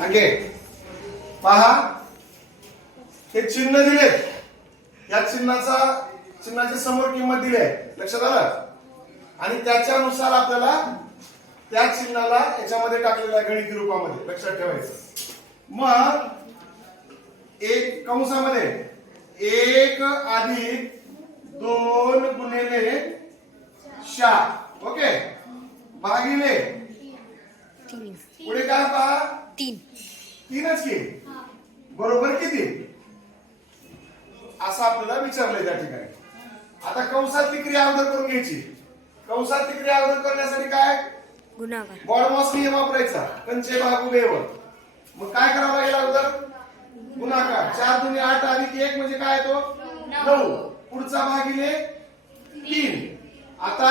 अंगे पहा, हे चिन्ह दिले, या चिन्हाच्या समोर किंमत दिली आहे, लक्षात आलं? आणि त्याच्यानुसार आपल्याला त्या चिन्हाला याच्यामध्ये टाकलेल्या गणिती रूपामध्ये लक्षात ठेवायचं. मग एक कंसामध्ये 1 अधिक 2 गुणिले 4 ओके भागिले पुढे काय पहा 3च की बरोबर किती असं आपल्याला विचारलंय त्या ठिकाणी. आता कंसातली क्रिया अगोदर करून घ्यायची. कंसातली क्रिया अगोदर करण्यासाठी काय गुणाकार बॉडमॉस नियम वापरायचा. कंचे भागू बेवर. मग काय करावं लागेल अगोदर गुणाकार. 4 दुनी 8 अधिक 1 म्हणजे काय तो 9. पुढचा भागिले 3. आता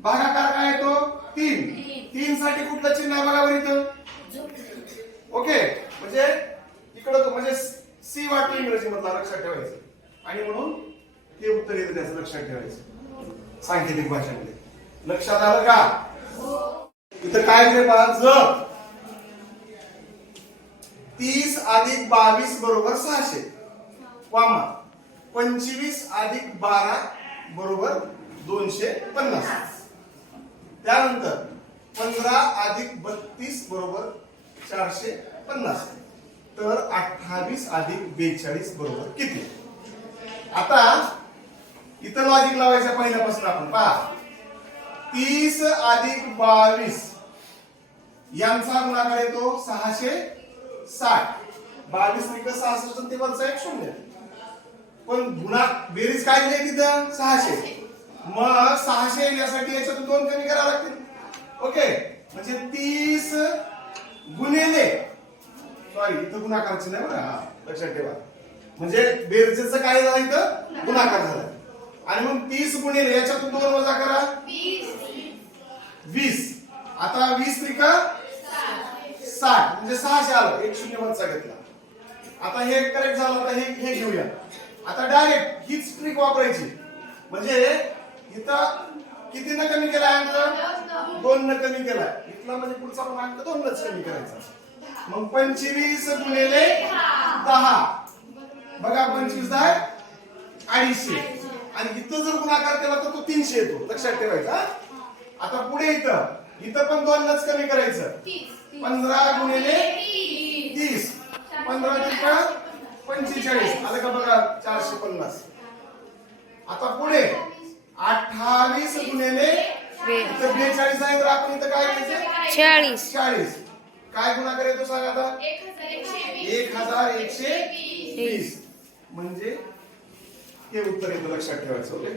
भागाकार काय येतो 3. 3 साठी कुठलं चिन्ह बघावर येतं ओके म्हणजे इकडं तो म्हणजे सी वाटतो इंग्रजी मधला लक्षात ठेवायचं. आणि म्हणून हे उत्तर येतं त्याचं लक्षात ठेवायचं सांकेतिक भाषेमध्ये. लक्षात आलं का? इथं काय दिले पहा जर 30 अधिक 22 बरोबर 600 वामा 25 अधिक 12 बरोबर 250. त्यानंतर 15 अधिक 32 बरोबर 450. तर 28 अधिक 42 बरोबर किती? आता इथं लॉजिक लावायचं पहिल्यापासून आपण पहा 30 अधिक 22 यांचा गुणाकार येतो 660. 22 त्रिक 66 ते वरचा एक 0. पण बेरीज काय दिली तिथं 600. मग 600 येण्यासाठी याच्यातून 2 कमी करावे लागतील ओके म्हणजे 30 गुणिले सॉरी इथं गुणाकार चिन्ह आहे बघा लक्षात ठेवा. म्हणजे बेरजेचं काय झालं इथं गुणाकार झाला. आणि मग 30 गुणिले याच्यातून 2 वजा करा 20. आता 20 त्रिक 60 म्हणजे 600 आलं. एक 0 वरचा घेतला. आता हे करेक्ट झालं. आता हे घेऊया. आता डायरेक्ट हीच ट्रिक वापरायची. म्हणजे इथं किती न कमी केलाय अंक 2 न कमी केलाय. इथला म्हणजे पुढचा पण अंक 2 नच कमी करायचा. मग 25 गुणिले 10 बघा 25 10 250. आणि इथं जर गुणाकार केला तर तो 300 येतो लक्षात ठेवायचा. आता पुढे इथं पण 2 नच कमी करायचं 15 गुणिले 30 15 त्रिक 45 आलं का बघा 450. आता पुढे 28 गुणिले इथं 42 आहे तर आपण इथं काय घ्यायचं 40. काय गुणाकार येतो सांगा आता 1120 म्हणजे हे उत्तर येतं लक्षात ठेवायचं ओके.